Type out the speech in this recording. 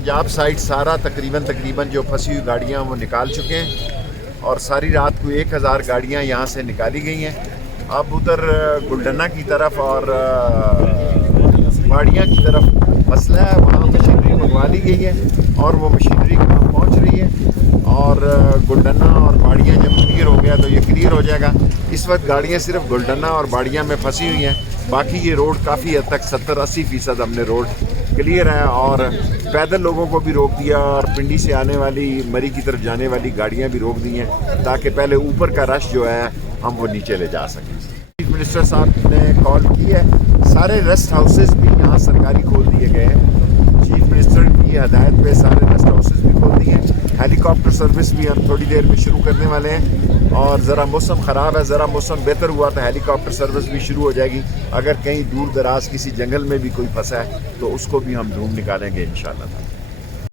Punjab side سارا تقریباً جو پھنسی ہوئی گاڑیاں وہ نکال چکے ہیں اور ساری رات کو 1000 گاڑیاں یہاں سے نکالی گئی ہیں. اب ادھر گلڈنہ کی طرف اور باڑیاں کی طرف مسئلہ ہے, وہاں مشینری منگوا لی گئی ہے اور وہ مشینری پہنچ رہی ہے اور گلڈنہ اور باڑیاں جب کلیئر ہو گیا تو یہ کلیئر ہو جائے گا. اس وقت گاڑیاں صرف گلڈنہ اور باڑیاں میں پھنسی ہوئی ہیں, باقی یہ روڈ کافی حد تک 70-80% ہم نے روڈ کلیئر ہے اور پیدل لوگوں کو بھی روک دیا اور پنڈی سے آنے والی مری کی طرف جانے والی گاڑیاں بھی روک دی ہیں تاکہ پہلے اوپر کا رش جو ہے ہم وہ نیچے لے جا سکیں. چیف منسٹر صاحب نے کال کی ہے, سارے ریسٹ ہاؤسز بھی یہاں سرکاری کھول دیے گئے ہیں. چیف منسٹر کی ہدایت پہ سارے ریسٹ ہاؤسز بھی کھول دیے ہیں. ہیلی کاپٹر سروس بھی ہم تھوڑی دیر میں شروع کرنے والے ہیں اور ذرا موسم خراب ہے, ذرا موسم بہتر ہوا تو ہیلی کاپٹر سروس بھی شروع ہو جائے گی. اگر کہیں دور دراز کسی جنگل میں بھی کوئی پھنسا ہے تو اس کو بھی ہم ڈھونڈ نکالیں گے انشاءاللہ.